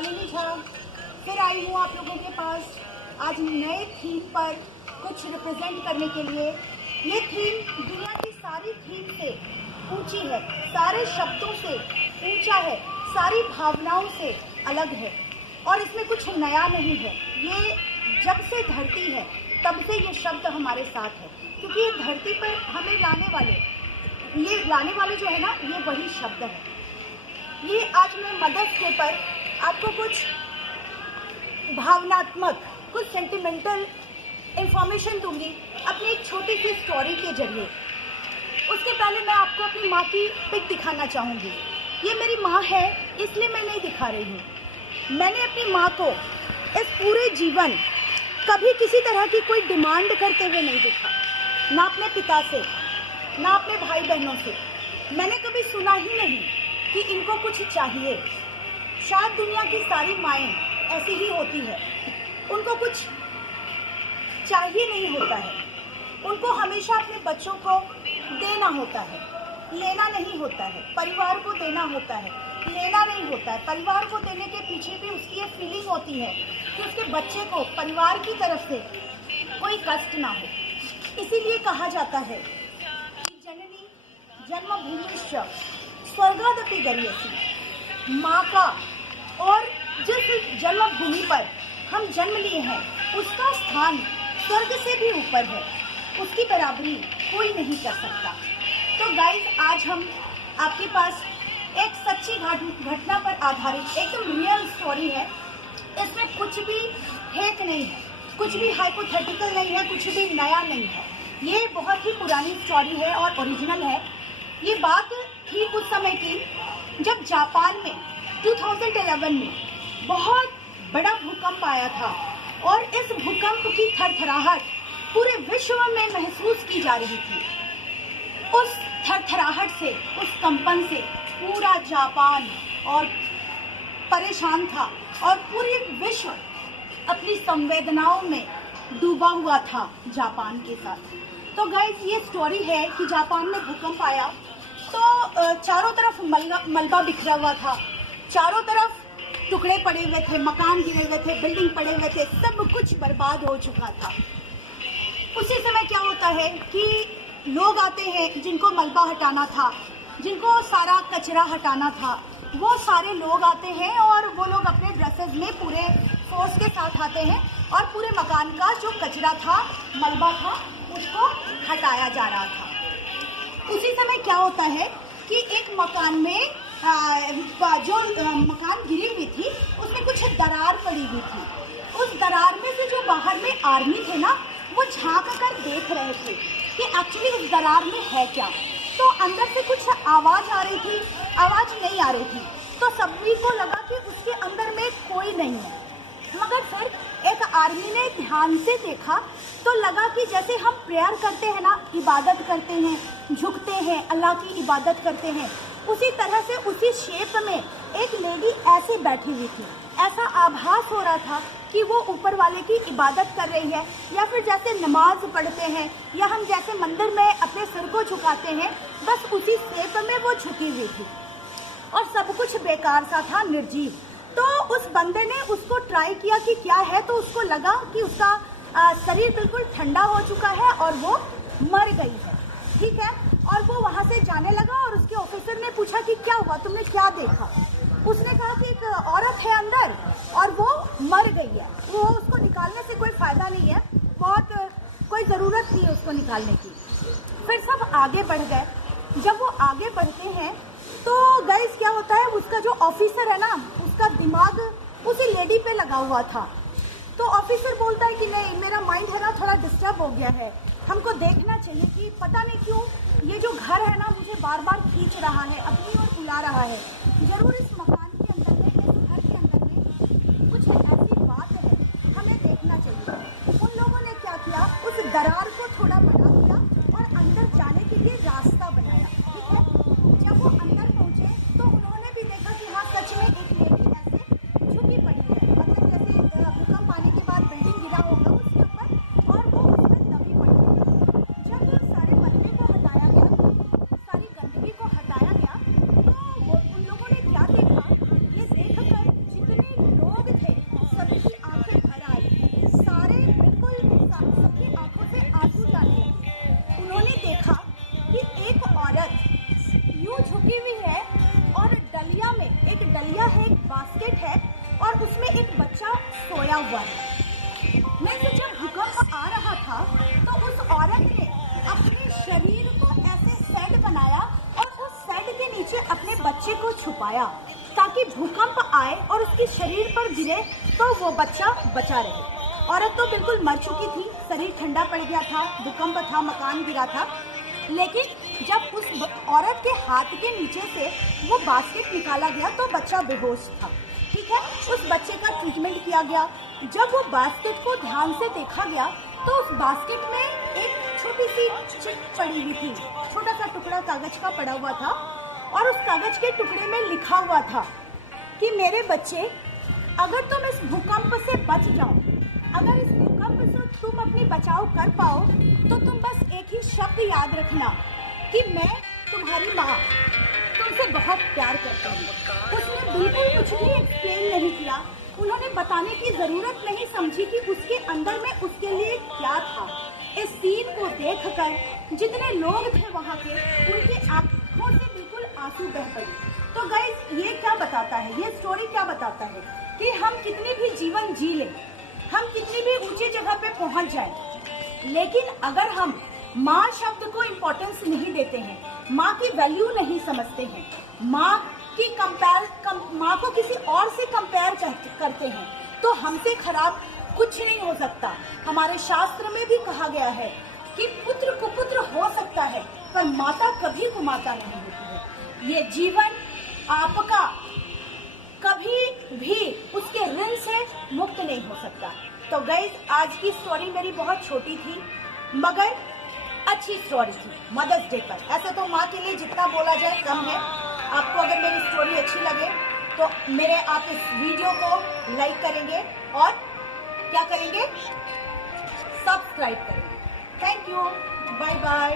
शालिनी झा फिर आई हूँ आप लोगों के पास आज नए थीम पर कुछ रिप्रेजेंट करने के लिए। ये थीम दुनिया की सारी थीम से ऊंची है, सारे शब्दों से ऊंचा है, सारी भावनाओं से अलग है और इसमें कुछ नया नहीं है। ये जब से धरती है तब से ये शब्द हमारे साथ है, क्योंकि ये धरती पर हमें लाने वाले जो है ना, ये वही शब्द है। ये आज मैं मदर्स डे पर आपको कुछ भावनात्मक, कुछ सेंटिमेंटल इंफॉर्मेशन दूंगी अपनी एक छोटी सी स्टोरी के जरिए। उसके पहले मैं आपको अपनी माँ की पिक दिखाना चाहूँगी। ये मेरी माँ है, इसलिए मैं नहीं दिखा रही हूँ। मैंने अपनी माँ को इस पूरे जीवन कभी किसी तरह की कोई डिमांड करते हुए नहीं देखा, ना अपने पिता से, ना अपने भाई बहनों से। मैंने कभी सुना ही नहीं कि इनको कुछ चाहिए। शायद दुनिया की सारी माएँ ऐसी ही होती है, उनको कुछ चाहिए नहीं होता है। उनको हमेशा अपने बच्चों को देना होता है, लेना नहीं होता है। परिवार को देना होता है, लेना नहीं होता है। परिवार को देने के पीछे भी उसकी एक फीलिंग होती है कि उसके बच्चे को परिवार की तरफ से कोई कष्ट ना हो। इसीलिए कहा जाता है कि जननी जन्मभूमिश्च स्वर्गादपि गरीयसी। माँ का और जिस जन्मभूमि पर हम जन्म लिए हैं उसका स्थान स्वर्ग से भी ऊपर है, उसकी बराबरी कोई नहीं कर सकता। तो गाइस, आज हम आपके पास एक सच्ची घटना पर आधारित एकदम रियल स्टोरी है। इसमें कुछ भी फेक नहीं है, कुछ भी हाइपोथेटिकल नहीं है, कुछ भी नया नहीं है। ये बहुत ही पुरानी स्टोरी है और ओरिजिनल है। ये बात थी उस समय की जब जापान में 2011 में बहुत बड़ा भूकंप आया था और इस भूकंप की थरथराहट पूरे विश्व में महसूस की जा रही थी। उस थरथराहट से, उस कंपन से पूरा जापान और परेशान था और पूरे विश्व अपनी संवेदनाओं में डूबा हुआ था जापान के साथ। तो गाइस, ये स्टोरी है कि जापान में भूकंप आया तो चारों तरफ मलबा बिखरा हुआ था, चारों तरफ टुकड़े पड़े हुए थे, मकान गिरे हुए थे, बिल्डिंग पड़े हुए थे, सब कुछ बर्बाद हो चुका था। उसी समय क्या होता है कि लोग आते हैं जिनको मलबा हटाना था, जिनको सारा कचरा हटाना था, वो सारे लोग आते हैं और वो लोग अपने ड्रेसेस में पूरे फोर्स के साथ आते हैं और पूरे मकान का जो कचरा था, मलबा था, उसको हटाया जा रहा था। उसी समय क्या होता है कि एक मकान में जो मकान गिरी हुई थी उसमें कुछ दरार पड़ी हुई थी। उस दरार में से जो बाहर में आर्मी थे ना, वो झांक कर देख रहे थे कि एक्चुअली उस दरार में है क्या। तो अंदर से कुछ आवाज़ आ रही थी, आवाज़ नहीं आ रही थी, तो सभी को लगा कि उसके अंदर में कोई नहीं है। मगर फिर एक आर्मी ने ध्यान से देखा तो लगा कि जैसे हम प्रेयर करते हैं ना, इबादत करते हैं, झुकते हैं, अल्लाह की इबादत करते हैं, उसी तरह से उसी शेप में एक लेडी ऐसे बैठी हुई थी। ऐसा आभास हो रहा था कि वो ऊपर वाले की इबादत कर रही है, या फिर जैसे नमाज पढ़ते हैं या हम जैसे मंदिर में अपने सिर को झुकाते हैं, बस उसी शेप में वो झुकी हुई थी और सब कुछ बेकार सा था, निर्जीव। तो उस बंदे ने उसको ट्राई किया कि क्या है, तो उसको लगा कि उसका शरीर बिल्कुल ठंडा हो चुका है और वो मर गई है, ठीक है। और वो वहाँ से जाने लगा और उसके ऑफिसर ने पूछा कि क्या हुआ, तुमने क्या देखा। उसने कहा कि एक औरत है अंदर और वो मर गई है, वो उसको निकालने से कोई फ़ायदा नहीं है, बहुत कोई ज़रूरत नहीं है उसको निकालने की। फिर सब आगे बढ़ गए। जब वो आगे बढ़ते हैं तो गाइस क्या होता है, उसका जो ऑफिसर है ना, उसका दिमाग उसी लेडी पे लगा हुआ था। तो ऑफिसर बोलता है कि नहीं, मेरा माइंड है ना थोड़ा डिस्टर्ब हो गया है, हमको देखना चाहिए कि पता नहीं क्यों ये जो घर है ना मुझे बार बार खींच रहा है, अपनी ओर बुला रहा है। जरूर इस मकान के अंदर में, इस घर के अंदर में कुछ ऐसी बात है, हमें देखना चाहिए। उन लोगों ने क्या किया, उस दरार को थोड़ा बना दिया और अंदर जाने के लिए रास्ता बनाया, ठीक है। जब वो अंदर पहुंचे तो उन्होंने भी देखा कि हाँ, सच में एक लेडी ऐसे झुकी पड़ी है, मतलब जैसे भूकंप आने के बाद बिल्डिंग गिरा होगा उसके ऊपर, और वो उसमें दबी पड़ी है। जब सारे मलबे को हटाया गया, सारी गंदगी को हटाया गया, तो उन लोगों ने क्या देखा थैलिया है, एक बास्केट है और उसमें एक बच्चा सोया हुआ है। मैं से जब भूकंप आ रहा था तो उस औरत ने अपने शरीर को ऐसे सेट बनाया और उस सेट के नीचे अपने बच्चे को छुपाया ताकि भूकंप आए और उसके शरीर पर गिरे तो वो बच्चा बचा रहे। औरत तो बिल्कुल मर चुकी थी, शरीर ठंडा पड़ गया था, भूकंप था, मकान गिरा था, लेकिन जब उस औरत के हाथ के नीचे से वो बास्केट निकाला गया तो बच्चा बेहोश था। ठीक है, उस बच्चे का ट्रीटमेंट किया गया। जब वो बास्केट को ध्यान से देखा गया तो उस बास्केट में एक छोटी सी चिट पड़ी हुई थी, छोटा सा टुकड़ा कागज का पड़ा हुआ था और उस कागज के टुकड़े में लिखा हुआ था कि मेरे बच्चे, अगर तुम इस भूकंप से बच जाओ, अगर इस भूकंप से तुम अपनी बचाव कर पाओ तो तुम बस एक ही शब्द याद रखना कि मैं तुम्हारी माँ तुमसे बहुत प्यार करती हूँ। उसने बिल्कुल कुछ भी एक्सप्लेन नहीं किया, उन्होंने बताने की जरूरत नहीं समझी कि उसके अंदर में उसके लिए क्या था। इस सीन को देखकर जितने लोग थे वहाँ के, उनकी आंखों से बिल्कुल आंसू बह पड़े। तो गाइस, ये क्या बताता है, ये स्टोरी क्या बताता है कि हम कितनी भी जीवन जी लें, हम कितनी भी ऊंची जगह पे पहुंच जाएं, लेकिन अगर हम माँ शब्द को इम्पोर्टेंस नहीं देते हैं, माँ की वैल्यू नहीं समझते हैं, माँ को किसी और से कंपेयर करते हैं, तो हमसे खराब कुछ नहीं हो सकता। हमारे शास्त्र में भी कहा गया है कि पुत्र कुपुत्र हो सकता है पर माता कभी कुमाता नहीं होती है। ये जीवन आपका कभी भी उसके ऋण से मुक्त नहीं हो सकता। तो गाइस, आज की स्टोरी मेरी बहुत छोटी थी मगर अच्छी स्टोरी थी मदर्स डे पर। ऐसे तो माँ के लिए जितना बोला जाए कम है। आपको अगर मेरी स्टोरी अच्छी लगे तो आप इस वीडियो को लाइक करेंगे और क्या करेंगे, सब्सक्राइब करेंगे। Thank you, bye bye.